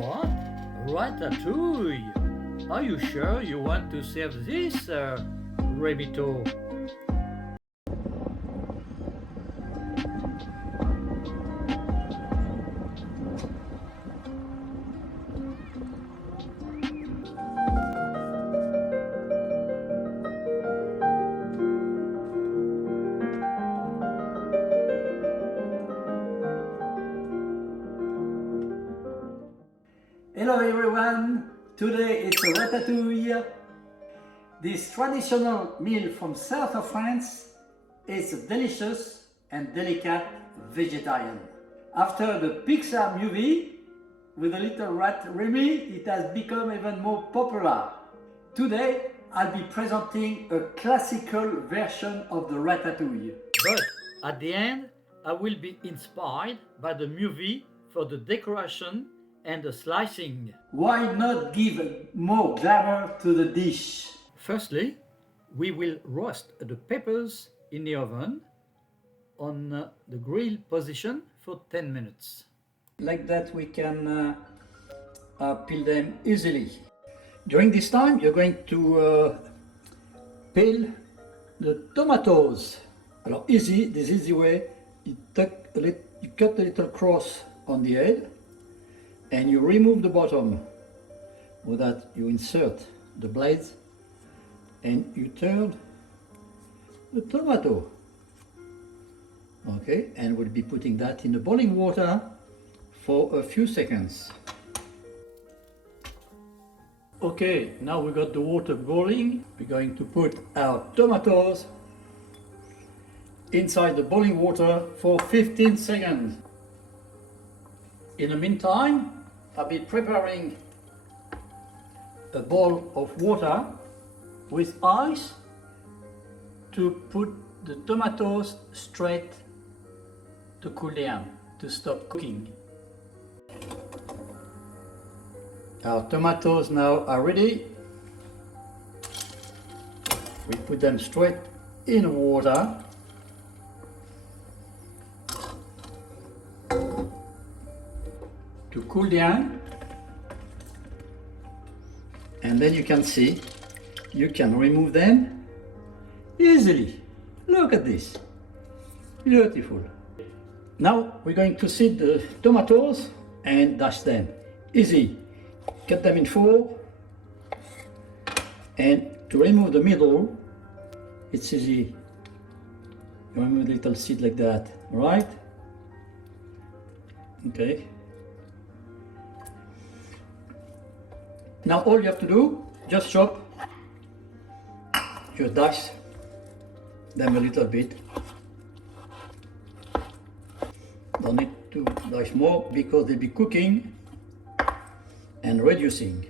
What? Ratatouille? Are you sure you want to serve this, Remito? Hello everyone! Today it's a ratatouille. This traditional meal from south of France is a delicious and delicate vegetarian. After the Pixar movie with the little rat Remy, it has become even more popular. Today I'll be presenting a classical version of the ratatouille. But at the end, I will be inspired by the movie for the decoration and the slicing. Why not give more glamour to the dish? Firstly, we will roast the peppers in the oven on the grill position for 10 minutes. Like that we can peel them easily. During this time you're going to peel the tomatoes. Alors easy, this easy way, you cut a little cross on the head and you remove the bottom. With that you insert the blades and you turn the tomato. Okay, and we'll be putting that in the boiling water for a few seconds. Okay, now we got the water boiling. We're going to put our tomatoes inside the boiling water for 15 seconds. In the meantime, I'll be preparing a bowl of water with ice to put the tomatoes straight to cool down, to stop cooking. Our tomatoes now are ready. We put them straight in water. To cool down, and then you can see you can remove them easily. Look at this, beautiful. Now we're going to seed the tomatoes and dash them. Easy, cut them in four, and to remove the middle it's easy. You remove the little seed like that, right? Okay. Now all you have to do, just chop, just dash them a little bit. Don't need to dash more because they'll be cooking and reducing.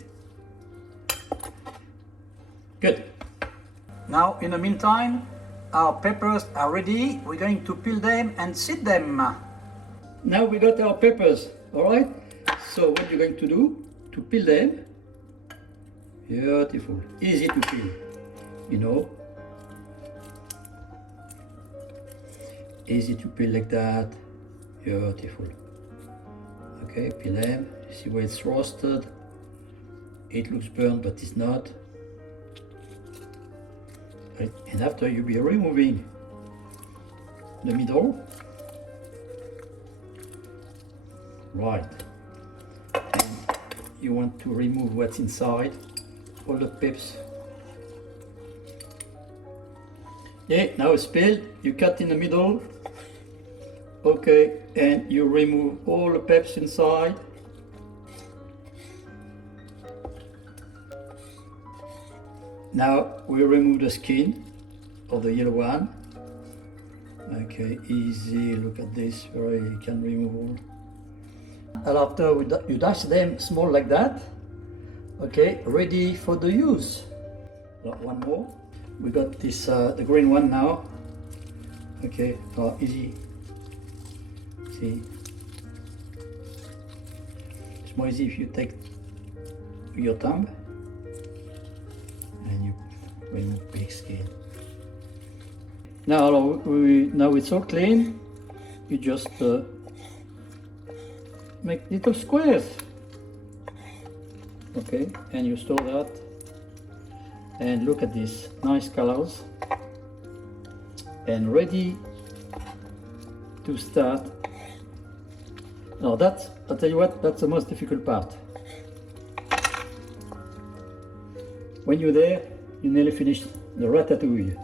Good. Now in the meantime, our peppers are ready. We're going to peel them and seed them. Now we got our peppers, alright? So what you're going to do to peel them, beautiful, easy to peel, you know, easy to peel like that, beautiful. Okay, peel them, see where it's roasted, it looks burnt but it's not. Right. And after you'll be removing the middle, right, and you want to remove what's inside. All the pips. Yeah, now it's peeled, you cut in the middle. Okay, and you remove all the pips inside. Now we remove the skin of the yellow one. Okay, easy, look at this, very, you can remove all. And after you dash them small like that, okay, ready for the use. One more. We got this, the green one now. Okay, easy. See, it's more easy if you take your tongue and you remove big skin. Now it's all clean. You just make little squares. Okay, and you store that. And look at this, nice colors. And ready to start. Now that's, I'll tell you what, that's the most difficult part. When you're there, you nearly finished the ratatouille.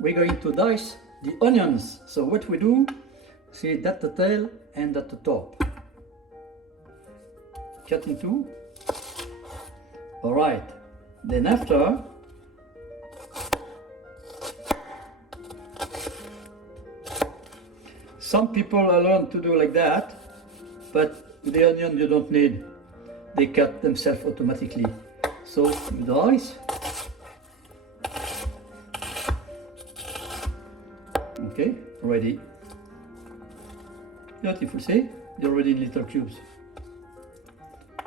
We're going to dice the onions. So what we do, see that the tail and at the top. Cut in two. All right, then after, some people learn to do like that, but with the onion you don't need. They cut themselves automatically. So you dice. Okay, ready. Beautiful, see? They're already in little cubes.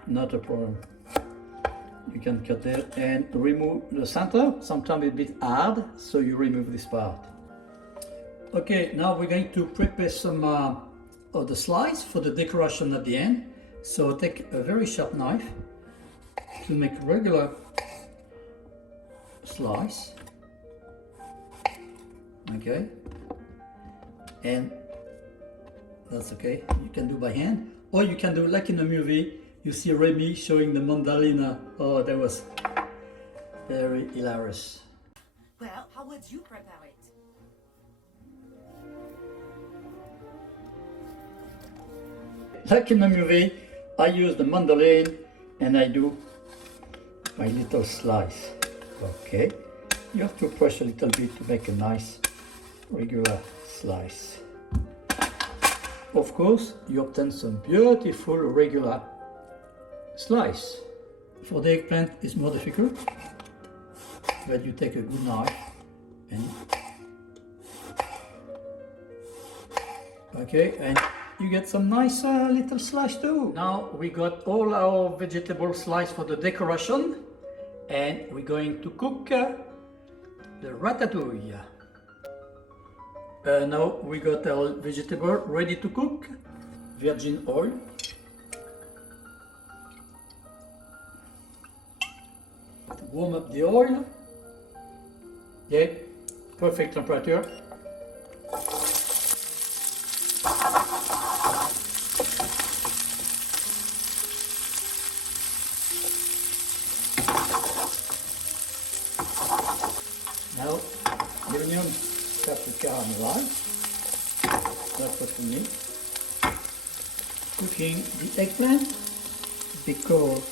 Not a problem. You can cut there and remove the center. Sometimes it's a bit hard, so you remove this part. Okay, now we're going to prepare some of the slice for the decoration at the end. So take a very sharp knife to make regular slice. Okay, and that's okay. You can do by hand, or you can do like in the movie. You see Remy showing the mandolina. Oh, that was very hilarious. Well, how would you prepare it? Like in the movie, I use the mandolin and I do my little slice. Okay, you have to press a little bit to make a nice regular slice. Of course, you obtain some beautiful regular slice. For the eggplant, it's more difficult, but you take a good knife and okay, and you get some nice little slice too. Now we got all our vegetable slice for the decoration, and we're going to cook the ratatouille. Now we got our vegetable ready to cook. Virgin oil. Warm up the oil. Okay, perfect temperature. Now the onion start to caramelize. That's what we need. Cooking the eggplant, because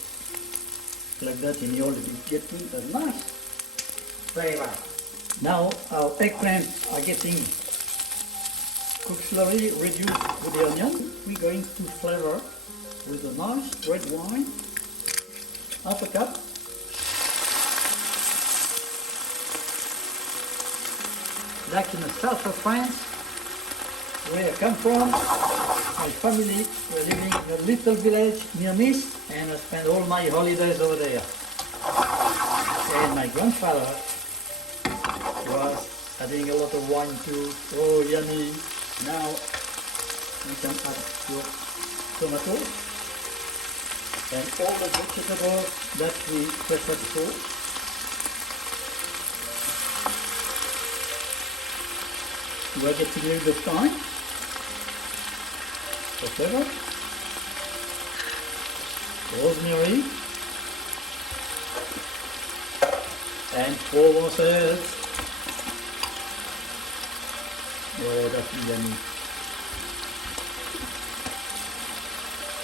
like that in the oil you get a nice flavor. Now our eggplant are getting cooked slowly, reduced with the onion. We're going to flavor with a nice red wine, half a cup. Like in the south of France, where I come from, my family were living in a little village near Nice, and I spent all my holidays over there. And my grandfather was adding a lot of wine too. Oh, yummy! Now you can add your tomatoes and all the vegetables that we prepared before. We're getting a little bit of thyme, pepper, rosemary, and Provencal. Oh, that's yummy.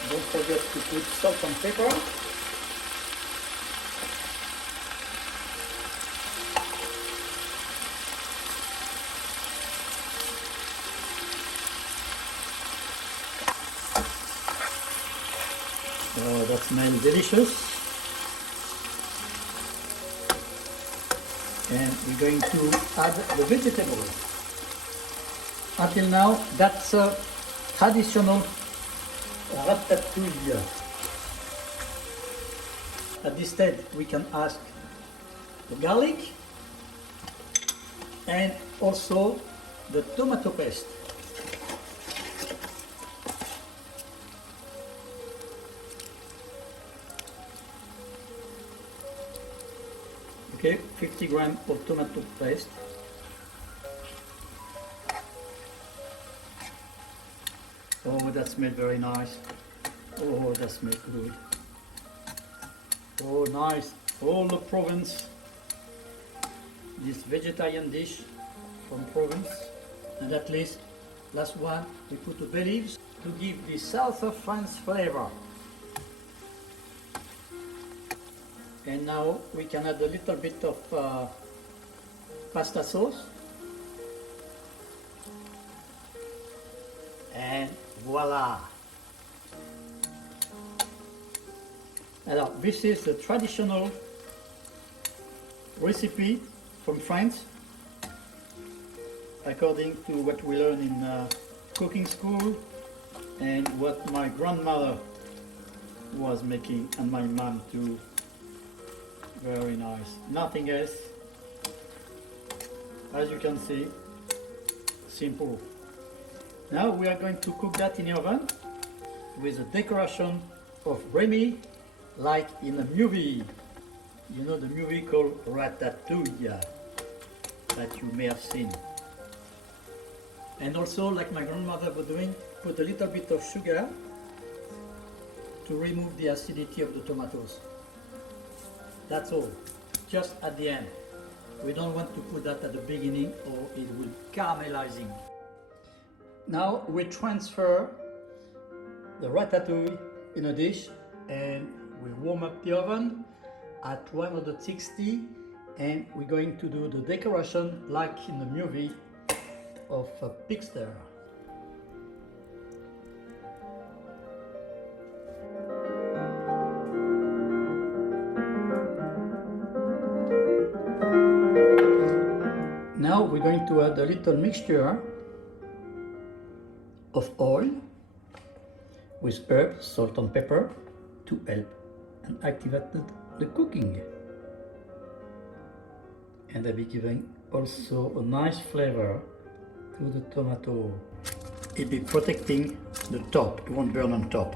Don't forget to put salt and pepper. Oh, that smells delicious. And we're going to add the vegetables. Until now, that's a traditional ratatouille. At this stage, we can ask the garlic and also the tomato paste. 50 grams of tomato paste. Oh, that smells very nice. Oh, that smells good. Oh, nice. All the Provence. This vegetarian dish from Provence. And at least, last one, we put the bay leaves to give the south of France flavor. And now we can add a little bit of pasta sauce. And voila! Alors, this is the traditional recipe from France, according to what we learn in cooking school and what my grandmother was making, and my mom too. Very nice. Nothing else. As you can see, simple. Now we are going to cook that in the oven with a decoration of Remy, like in a movie. You know the movie called Ratatouille that you may have seen. And also, like my grandmother was doing, put a little bit of sugar to remove the acidity of the tomatoes. That's all, just at the end. We don't want to put that at the beginning or it will caramelizing. Now we transfer the ratatouille in a dish and we warm up the oven at 160, and we're going to do the decoration like in the movie of Pixar. Now we're going to add a little mixture of oil with herbs, salt and pepper to help and activate the cooking. And I'll be giving also a nice flavor to the tomato. It'll be protecting the top, it won't burn on top.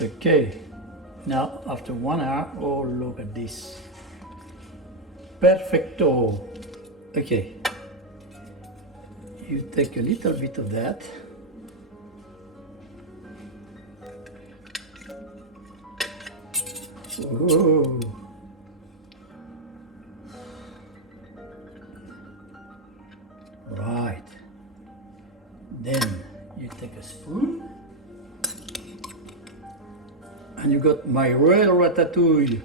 Okay, now after 1 hour, oh look at this. Perfecto. Okay, you take a little bit of that. Oh. Right. Then you take a spoon and you got my real ratatouille.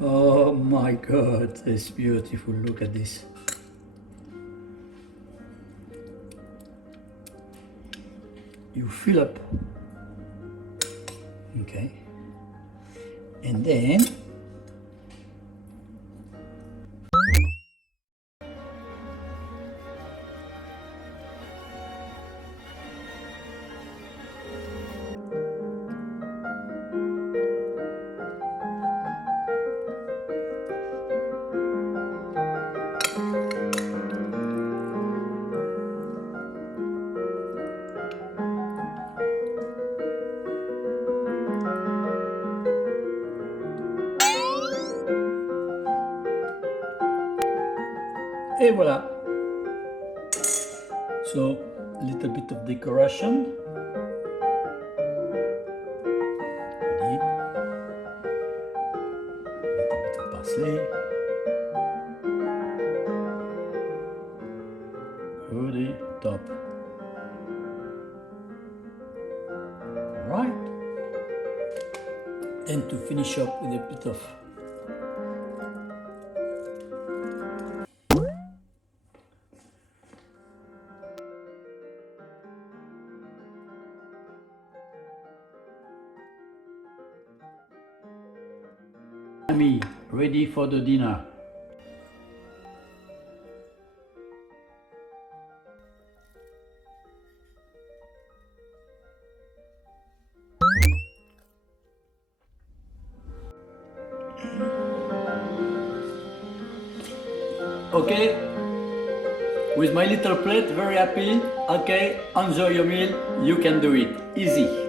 Oh my God, it's beautiful. Look at this. You fill up. Okay. And then et voilà. So, a little bit of decoration. Ready. A little bit of parsley. Ready, top. Right. And to finish up with a bit of ready for the dinner. Okay, with my little plate, very happy. Okay, enjoy your meal, you can do it, easy.